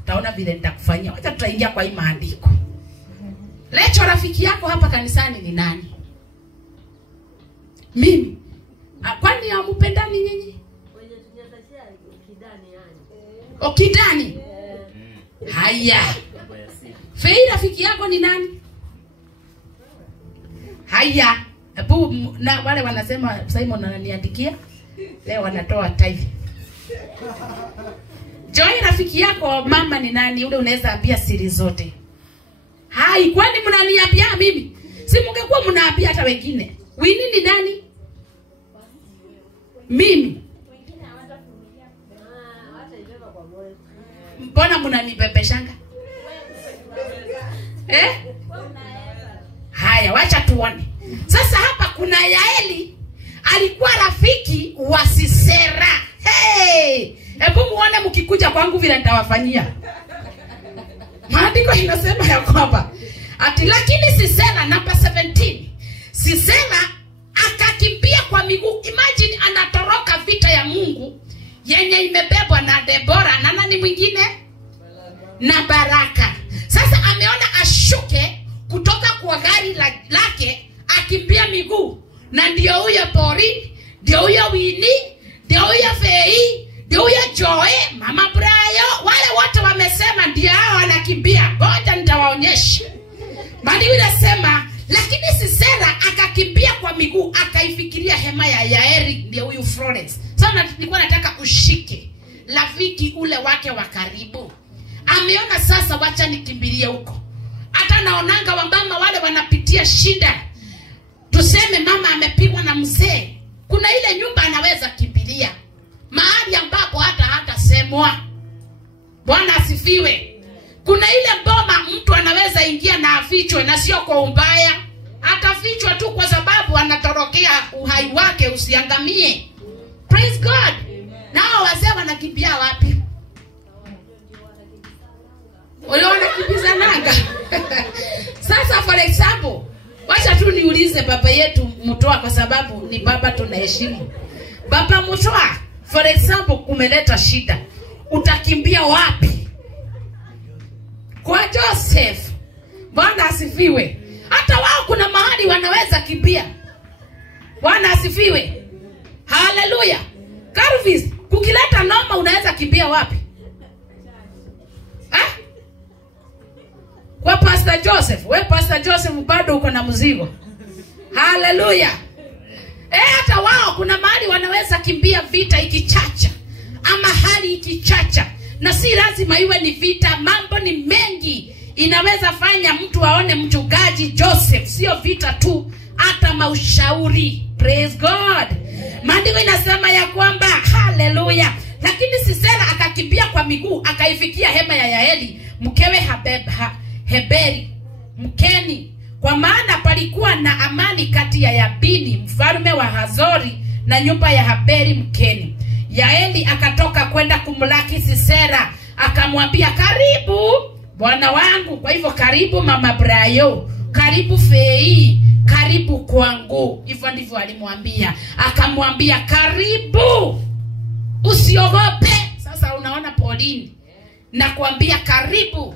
Utaona vile nitakufanyia. Wacha tutaingia kwa hii maandiko. Lecho, rafiki yako hapa kanisani ni nani? Mimi. Kwani hamupendani nyinyi? Okidani. Haya. Fei, rafiki yako ni nani? Haya. Na wale wanasema Simon ananiandikia. Leo wanatoa tithe. Joy, rafiki yako mama ni nani? Ule unaweza ambia siri zote. Kwani mnaniambia mimi? Si mungekuwa mnaambia hata wengine. Wini ni nani? Mimi. Mbona mnanibebeshanga? Haya, wacha tuone. Sasa hapa kuna Yaeli alikuwa rafiki wa Sisera. Hebu muone mkikuja kwangu vile nitawafanyia. Maandiko inasema ya kwamba lakini Sisera, namba 17. Sisera akakimbia kwa miguu. Imagine anatoroka vita ya Mungu yenye imebebwa na Debora na nani mwingine? Na Baraka. Sasa ameona ashuke kutoka kwa gari lake akimbia miguu. Na ndio huyo Pori, ndio huyo Wini, ndio huyo Fei, ndio huyo Joe, Mama Brayo, wale wote wamesema ndio hao wanakimbia. Ngoja nitawaonyesha. Maandiko inasema lakini Sisera akakimbia kwa miguu, akaifikiria hema ya Yaeli, ndio huyu Florence. Sasa nilikuwa nataka ushike rafiki ule wake wa karibu. Ameona sasa wacha nikimbilie huko. Hata naonanga wamama wale wanapitia shida. Tuseme mama amepigwa na mzee. Kuna ile nyumba anaweza kimbilia. Mahali ambapo hata semwa. Bwana asifiwe. Kuna ile boma mtu anaweza ingia na afichwe, na sio kwa ubaya. Atafichwa tu kwa sababu anatorokea uhai wake usiangamie. Praise God. Nao wazee wanakimbia wapi? Wale wanakimbiza nanga. Sasa for example, wacha tu niulize baba yetu Mutoa, kwa sababu ni baba tunaheshimu. Baba Mutoa, for example, kumeleta shida, utakimbia wapi? Kwa Joseph. Bwana asifiwe. Hata wao kuna mahali wanaweza kimbia. Bwana asifiwe. Hallelujah. Carvis, kukileta noma unaweza kimbia wapi? Kwa Pastor Joseph. We Pastor Joseph bado uko na mzigo. Hallelujah. Hata wao kuna mahali wanaweza kimbia vita ikichacha, ama hali ikichacha. Na si lazima iwe ni vita, mambo ni mengi inaweza fanya mtu aone mchungaji Joseph sio vita tu, hata maushauri. Praise God. Maandiko inasema ya kwamba hallelujah, lakini Sisera akakimbia kwa miguu, akaifikia hema ya Yaeli mkewe Heberi Mkeni, kwa maana palikuwa na amani kati ya Yabini mfalme wa Hazori na nyumba ya Heberi Mkeni. Yaeli akatoka kwenda kumlaki Sisera, akamwambia, karibu bwana wangu. Kwa hivyo karibu Mama Brayo, karibu Fei, karibu kwangu. Hivyo ndivyo alimwambia. Akamwambia karibu, usiogope. Sasa unaona Pauline, nakwambia karibu,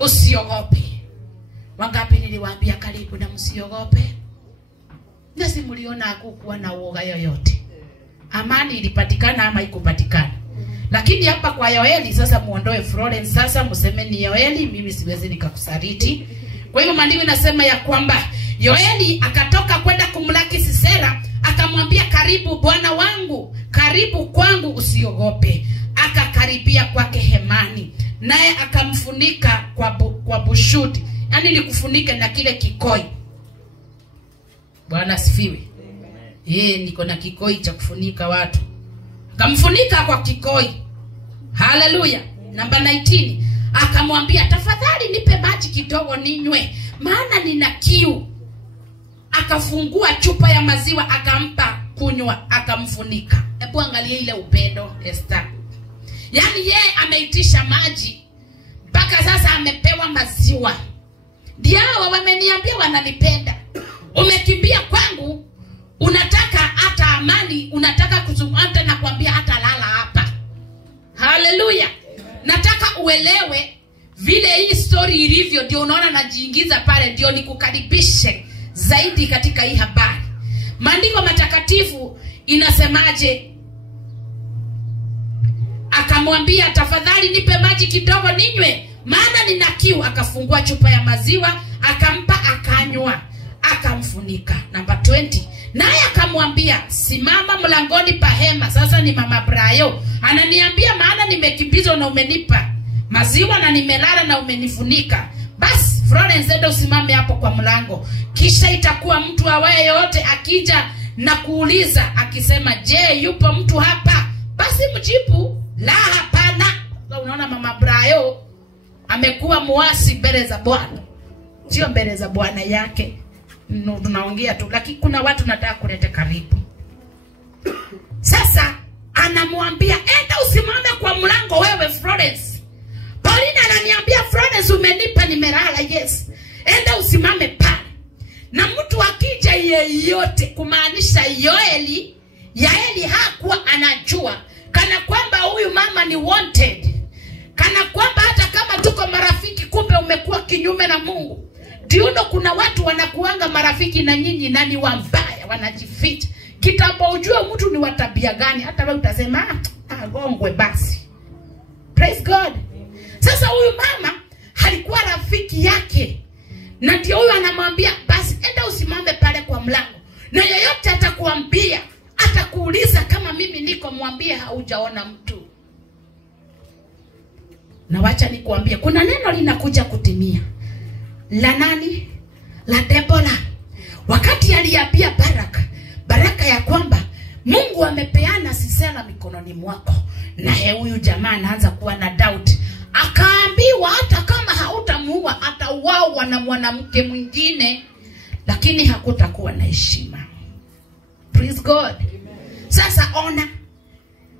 usiogope. Wangapi niliwaambia karibu na msiogope? Na si mliona hakukuwa na uoga yoyote. Amani ilipatikana ama ikupatikana. Lakini hapa kwa Yoeli sasa muondoe Florence, sasa mseme ni Yoeli, mimi siwezi nikakusaliti. Kwa hiyo maandiko inasema ya kwamba Yoeli akatoka kwenda kumlaki Sisera, akamwambia karibu bwana wangu, karibu kwangu, usiogope. Akakaribia kwake hemani, naye akamfunika kwa bushudi. Yaani ni kufunika na kile kikoi. Bwana asifiwe. Niko na kikoi cha kufunika watu. Akamfunika kwa kikoi. Haleluya. Namba 19. Akamwambia tafadhali nipe maji kidogo ninywe, maana nina kiu. Akafungua chupa ya maziwa akampa kunywa, akamfunika. Hebu angalia ile upendo Esther. Yaani yeye ameitisha maji, mpaka sasa amepewa maziwa. Ndio wameniambia wananipenda. Umekimbia kwangu, unataka hata amani, unataka kuzungumza na kuambia hata lala hapa. Haleluya. Nataka uelewe vile hii story ilivyo, ndio unaona najiingiza pale, ndio nikukaribishe zaidi katika hii habari. Maandiko matakatifu inasemaje? Akamwambia tafadhali nipe maji kidogo ninywe, maana nina kiu. Akafungua chupa ya maziwa akampa, akanywa, akamfunika. Namba 20. Naye akamwambia simama mlangoni pa hema. Sasa ni mama Brayo ananiambia, maana nimekimbizwa na umenipa maziwa na nimelala na umenifunika. Basi Florence, enda usimame hapo kwa mlango, kisha itakuwa mtu awaye yote akija na kuuliza akisema, je, yupo mtu hapa? Basi mjibu, la, hapana. Unaona mama Brayo amekuwa muasi mbele za Bwana, sio mbele za bwana yake. Tunaongea tu, lakini kuna watu nataka kuleta karibu. Sasa anamwambia enda usimame kwa mlango wewe Florence. Pauline ananiambia Florence, umenipa nimelala. Yes, enda usimame pale. Na mtu akija yeyote, kumaanisha Yoeli, Yaeli hakuwa anajua kana kwamba huyu mama ni wanted, kana kwamba hata kama tuko marafiki, kumbe umekuwa kinyume na Mungu. Diuno kuna watu wanakuanga marafiki na nyinyi na ni wambaya, wanajificha. Kitambo ujue mtu ni wa tabia gani, hata wewe utasema gongwe basi. Praise God. Sasa huyu mama alikuwa rafiki yake, na ndio huyu anamwambia basi enda usimame pale kwa mlango, na yeyote atakuambia, atakuuliza kama mimi niko, mwambie haujaona mtu. Na wacha nikuambie, kuna neno linakuja kutimia. La nani? La Deborah. Wakati aliambia Baraka ya kwamba Mungu amepeana Sisera mikononi mwako, na huyu jamaa anaanza kuwa na doubt. Akaambiwa hata kama hautamuua atauawa na mwanamke mwingine, lakini hakutakuwa na heshima. Praise God. Sasa ona,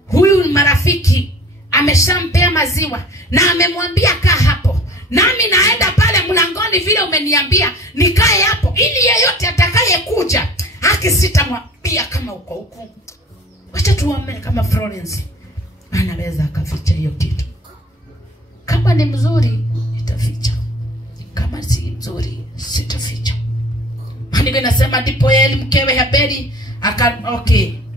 huyu marafiki ameshampea maziwa na amemwambia kaa hapo, nami naenda pale mlangoni vile umeniambia nikae hapo, ili yeyote atakaye kuja sitamwambia kama uko huko. Wacha tuombe. Kama Florence anaweza akaficha hiyo kitu. Kama ni mzuri itaficha, kama si mzuri sitaficha. Maandiko inasema ndipo Yaeli mkewe Haberi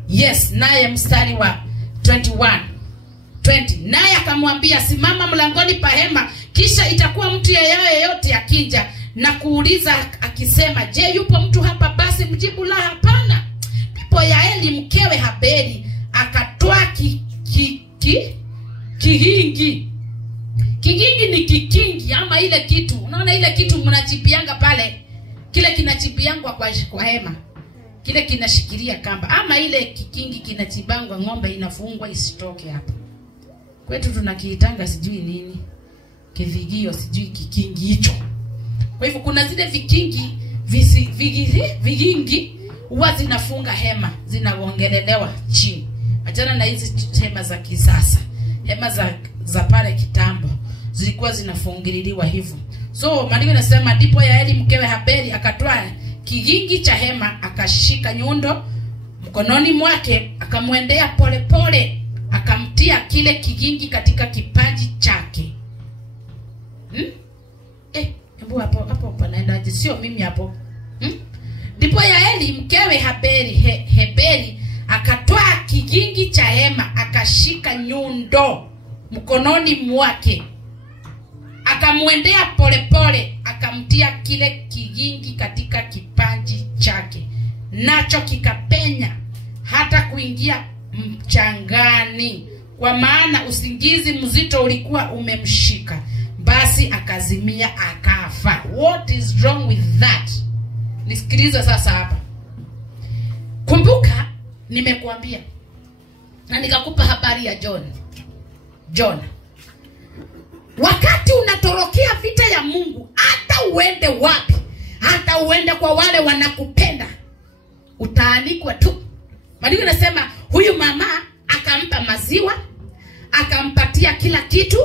yes, naye mstari wa 20 naye akamwambia simama mlangoni pa hema, kisha itakuwa mtu yeyote akija na kuuliza akisema, je, yupo mtu hapa? Basi mjibu, la, hapana. Ndipo Yaeli mkewe Haberi akatoa kigingi. Kigingi ni kikingi ama ile kitu, unaona ile kitu mnachipianga pale, kile kinachipiangwa kwa hema, kile kinashikilia kamba, ama ile kikingi kinachibangwa, ng'ombe inafungwa isitoke hapo. Kwetu tunakiitanga sijui nini, kivigio, sijui kikingi hicho. Kwa hivyo kuna zile vikingi vigingi huwa zinafunga hema, zinaongelelewa chini. Achana na hizi hema za kisasa. Hema za pale kitambo zilikuwa zinafungililiwa hivyo. So maandiko yanasema ndipo Yaeli mkewe Haberi akatoa kigingi cha hema, akashika nyundo mkononi mwake, akamwendea polepole, akamtia kile kigingi katika kipaji chake. Hebu hapo panaendaje? Sio mimi hapo. Ndipo Yaeli mkewe Heberi akatoa kigingi cha hema, akashika nyundo mkononi mwake, akamwendea polepole, akamtia kile kigingi katika kipaji chake, nacho kikapenya hata kuingia mchangani, kwa maana usingizi mzito ulikuwa umemshika. Basi akazimia, akafa. What is wrong with that? Nisikilize sasa hapa. Kumbuka nimekuambia na nikakupa habari ya John. Wakati unatorokea vita ya Mungu, hata uende wapi, hata uende kwa wale wanakupenda, utaanikwa tu. Maandiko yanasema huyu mama akampa maziwa, akampatia kila kitu,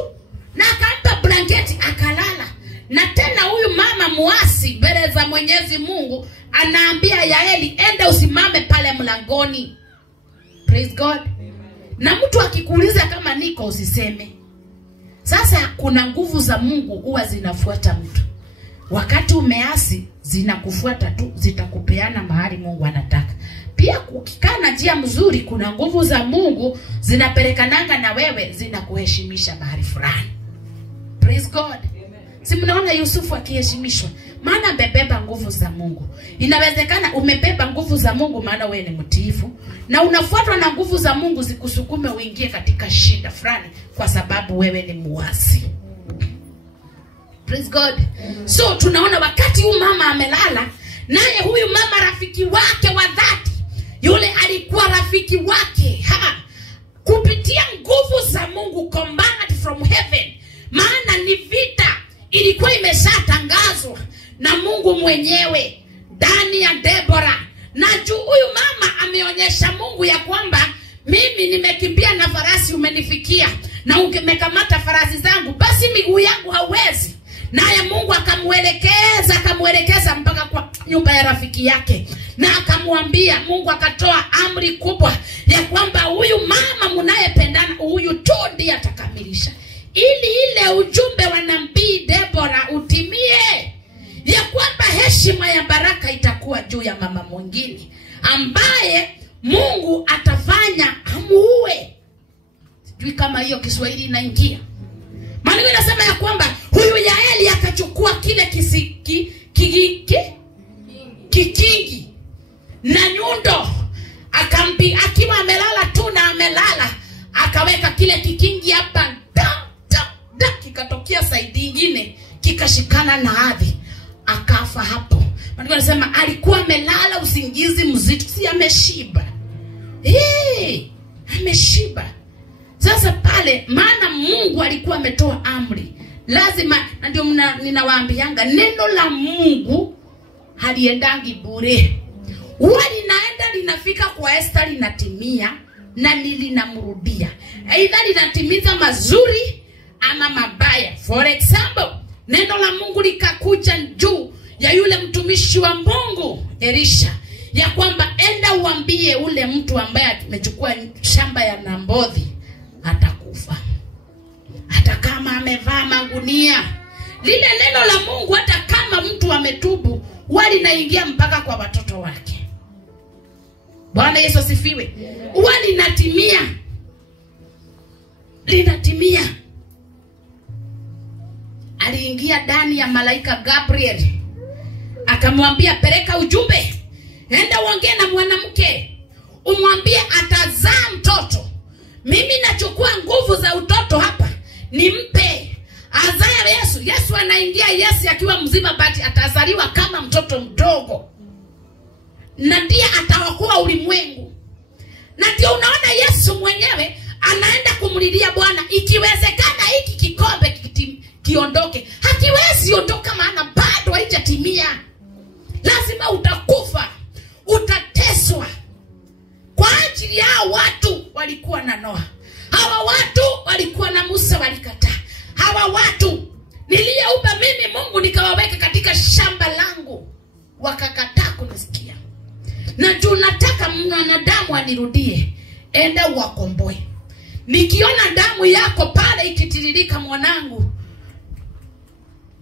na akampa blanketi akalala. Na tena huyu mama muasi mbele za Mwenyezi Mungu anaambia Yaeli, enda usimame pale mlangoni. Praise God. Na mtu akikuuliza kama niko, usiseme. Sasa kuna nguvu za Mungu huwa zinafuata mtu. Wakati umeasi, zinakufuata tu, zitakupeana mahali Mungu anataka. Pia ukikaa na njia mzuri, kuna nguvu za Mungu zinapelekananga na wewe, zinakuheshimisha mahali fulani. Praise God. Si mnaona Yusufu akiheshimishwa? Maana amebeba nguvu za Mungu. Inawezekana umebeba nguvu za Mungu maana wewe ni mtiifu, na unafuatwa na nguvu za Mungu zikusukume uingie katika shida fulani kwa sababu wewe ni muasi. Praise God. So tunaona wakati huyu mama amelala, naye huyu mama rafiki wake wa dhati, yule alikuwa rafiki wake, kupitia nguvu za Mungu, command from heaven, maana ni vita ilikuwa imeshatangazwa na Mungu mwenyewe ndani ya Deborah. Na juu huyu mama ameonyesha Mungu ya kwamba mimi nimekimbia na farasi umenifikia, na umekamata farasi zangu, basi miguu yangu hawezi. Naye Mungu akamwelekeza mpaka kwa nyumba ya rafiki yake, na akamwambia, Mungu akatoa amri kubwa ya kwamba huyu mama mnayependana, huyu tu ndiye atakamilisha, ili ile ujumbe wa nabii Deborah utimie, ya kwamba heshima ya baraka itakuwa juu ya mama mwingine ambaye Mungu atafanya amuue. Sijui kama hiyo Kiswahili inaingia. Maana inasema ya kwamba huyu Yaeli akachukua kile kikingi na nyundo, akiwa amelala tu, na amelala, akaweka kile kikingi hapa, kikatokea saidi nyingine, kikashikana na ardhi, akafa hapo. Maana anasema alikuwa amelala usingizi mzito, si ameshiba. Ameshiba. Sasa pale, maana Mungu alikuwa ametoa amri, lazima, na ndio ninawaambianga, neno la Mungu haliendangi bure. Huwa linaenda, linafika kwa Esther, linatimia na linamrudia. Aidha linatimiza mazuri ama mabaya. For example, neno la Mungu likakuja juu ya yule mtumishi wa Mungu Elisha, ya kwamba enda uambie ule mtu ambaye amechukua shamba ya Nabothi atakufa, hata kama amevaa magunia. Lile neno la Mungu, hata kama mtu ametubu, wali naingia mpaka kwa watoto wake. Bwana Yesu asifiwe. Wali linatimia. Aliingia ndani ya malaika Gabriel, akamwambia, peleka ujumbe, enda uongee na mwanamke, umwambie atazaa mtoto. Mimi nachukua nguvu za utoto hapa, nimpe azae Yesu. Yesu anaingia, Yesu akiwa mzima, bati atazaliwa kama mtoto mdogo, na ndiye ataokoa ulimwengu. Na ndio unaona Yesu mwenyewe anaenda kumlilia Bwana, ikiwezekana hiki kikombe kiondoke. Hakiwezi ondoka, maana bado haijatimia. Lazima utakufa, utateswa. Kwa ajili ya watu walikuwa na Noa, hawa watu walikuwa na Musa, walikataa. Hawa watu niliyeumba mimi Mungu nikawaweka katika shamba langu, wakakataa kunisikia. Na juu nataka mwanadamu anirudie, enda uwakomboe. Nikiona damu yako pale ikitiririka mwanangu,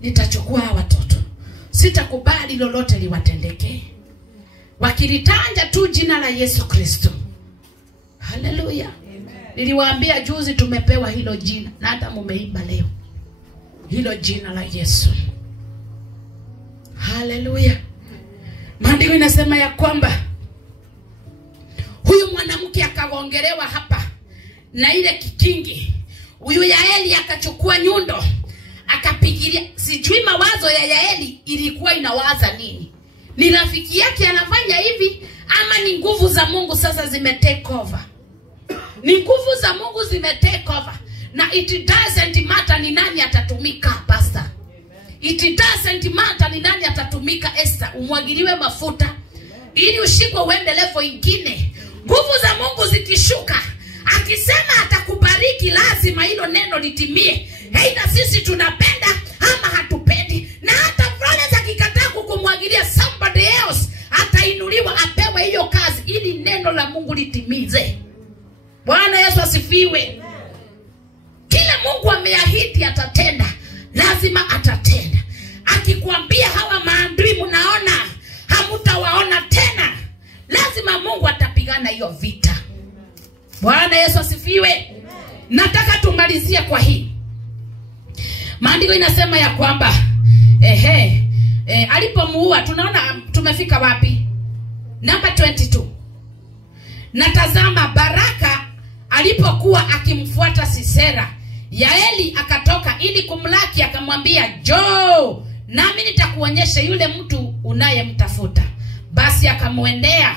nitachukua watoto. Sitakubali lolote liwatendekee. Wakilitanja tu jina la Yesu Kristo. Haleluya. Niliwaambia juzi tumepewa hilo jina, na hata mumeimba leo. Hilo jina la Yesu. Haleluya. Maandiko inasema ya kwamba huyu mwanamke akaongelewa hapa na ile kikingi. Huyu Yaeli akachukua nyundo, akapigilia. Sijui mawazo ya Yaeli ilikuwa inawaza nini. Ni rafiki yake anafanya hivi, ama ni nguvu za Mungu sasa zimetake over? Ni nguvu za Mungu zimetake over. Na it doesn't matter ni nani atatumika, pastor. It doesn't matter ni nani atatumika, Esther. Umwagiliwe mafuta ili ushikwe uende level ingine. Nguvu za Mungu zikishuka, akisema atakubariki, lazima hilo neno litimie. Aidha sisi tunapenda ama hatupendi. Na hata Florence akikataa kukumwagilia, somebody else atainuliwa apewe hiyo kazi ili neno la Mungu litimize. Bwana Yesu asifiwe. Kila Mungu ameahidi atatenda, lazima atatenda. Akikwambia hawa maadui mnaona hamtawaona tena, lazima Mungu atapigana hiyo vita. Bwana Yesu asifiwe. Nataka tumalizie kwa hii. Maandiko inasema ya kwamba alipomuua, tunaona tumefika wapi? Namba 22. Natazama Baraka alipokuwa akimfuata Sisera, Yaeli akatoka ili kumlaki, akamwambia, "Njoo, nami nitakuonyesha yule mtu unayemtafuta." Basi akamwendea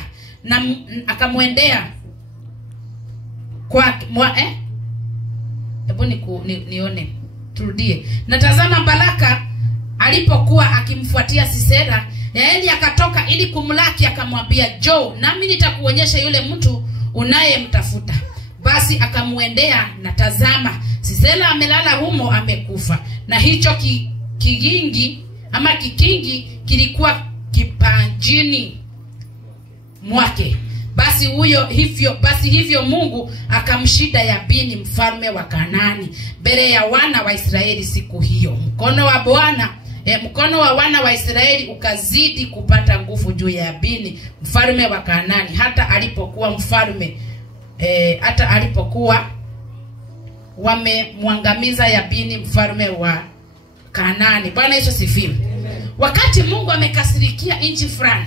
kwa nione. Turudie. Natazama Baraka alipokuwa akimfuatia Sisera, Yaeli akatoka ili kumlaki, akamwambia, "Njoo, nami nitakuonyesha yule mtu unayemtafuta." Basi akamwendea, na tazama, Sisera amelala humo, amekufa. Na hicho kikingi kilikuwa kipanjini mwake. Basi hivyo Mungu akamshida Yabini mfalme wa Kanaani mbele ya wana wa Israeli siku hiyo. Mkono wa wana wa Israeli ukazidi kupata nguvu juu ya Yabini mfalme wa Kanaani, hata alipokuwa wamemwangamiza Yabini mfalme wa Kanaani. Bwana Yesu asifiwe. Wakati Mungu amekasirikia nchi fulani,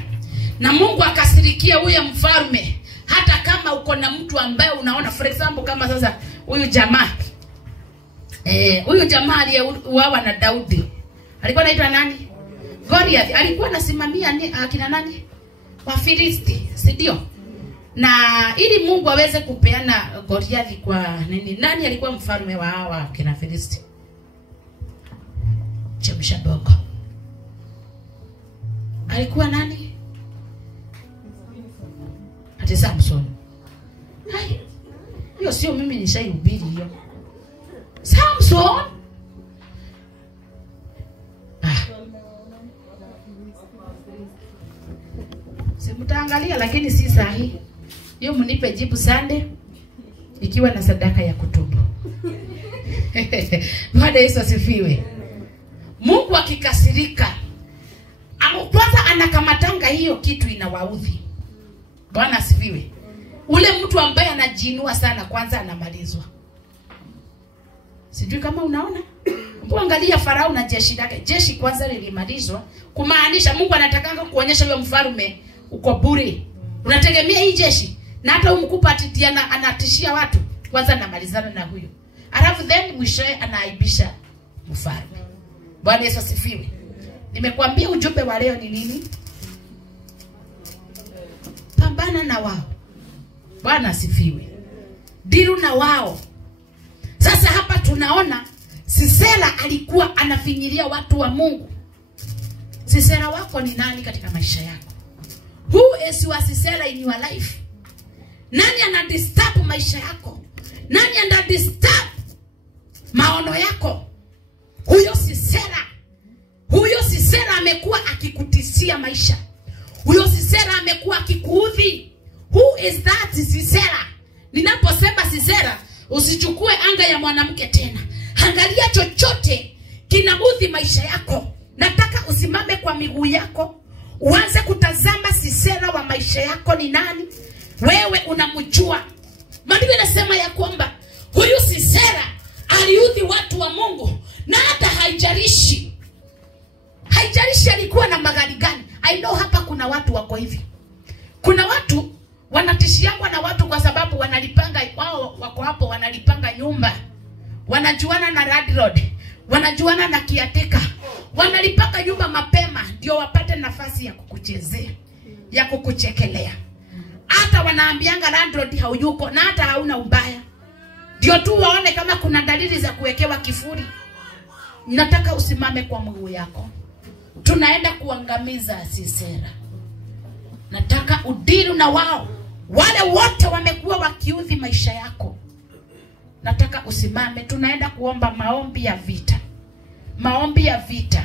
na Mungu akasirikia huyo mfalme, hata kama uko na mtu ambaye unaona, for example kama sasa huyu jamaa aliyeuawa na Daudi, alikuwa anaitwa nani? Goliath. Alikuwa anasimamia akina nani? Wafilisti, si ndio? Na ili Mungu aweze kupeana Goliath kwa nani alikuwa mfalme wa hawa kina Filisti? Chemsha bongo. Alikuwa nani? Ati Samson. Hai. Hiyo sio mimi nishaihubiri hiyo. Samson. Simtaangalia lakini si sahihi. Hiyo mnipe jibu Sunday ikiwa na sadaka ya kutubu. Bwana Yesu asifiwe. Mungu akikasirika, kwanza anakamatanga hiyo kitu inawaudhi. Bwana asifiwe. Ule mtu ambaye anajiinua sana kwanza anamalizwa. Sijui kama unaona. Angalia Farao na jeshi lake. Jeshi kwanza lilimalizwa, kumaanisha Mungu anatakanga kuonyesha huyo mfalme uko bure. Unategemea hii jeshi, na hata umkupa atitiana anatishia watu, kwanza anamalizana na huyo. Alafu then mwishoe anaaibisha mfalme. Bwana Yesu asifiwe. Nimekuambia ujumbe wa leo ni nini? Pambana na wao. Bwana asifiwe. Diru na wao. Sasa hapa tunaona Sisera alikuwa anafinyilia watu wa Mungu. Sisera wako ni nani katika maisha yako? Who is your Sisera in your life? Nani anadisturb maisha yako? Nani anadisturb maono yako? Huyo Sisera Sisera amekuwa akikutisia maisha. Huyo Sisera amekuwa akikuudhi. Who is that Sisera? Ninaposema Sisera, usichukue anga ya mwanamke tena. Angalia chochote kinaudhi maisha yako. Nataka usimame kwa miguu yako. Uanze kutazama Sisera wa maisha yako ni nani. Wewe unamjua. Maandiko yanasema ya kwamba huyu Sisera aliudhi watu wa Mungu, na hata haijalishi alikuwa na magari gani. I know hapa kuna watu wako hivi. Kuna watu wanatishiangwa na watu kwa sababu wanalipanga, wao wako hapo wanalipanga nyumba. Wanajuana na landlord, wanajuana na kiateka. Wanalipanga nyumba mapema ndio wapate nafasi ya kukuchezea, ya kukuchekelea. Hata wanaambianga landlord hauyuko na hata hauna ubaya, ndio tu waone kama kuna dalili za kuwekewa kifuri. Nataka usimame kwa mguu yako. Tunaenda kuangamiza Sisera. Nataka udili na wao. Wale wote wamekuwa wakiudhi maisha yako. Nataka usimame. Tunaenda kuomba maombi ya vita. Maombi ya vita.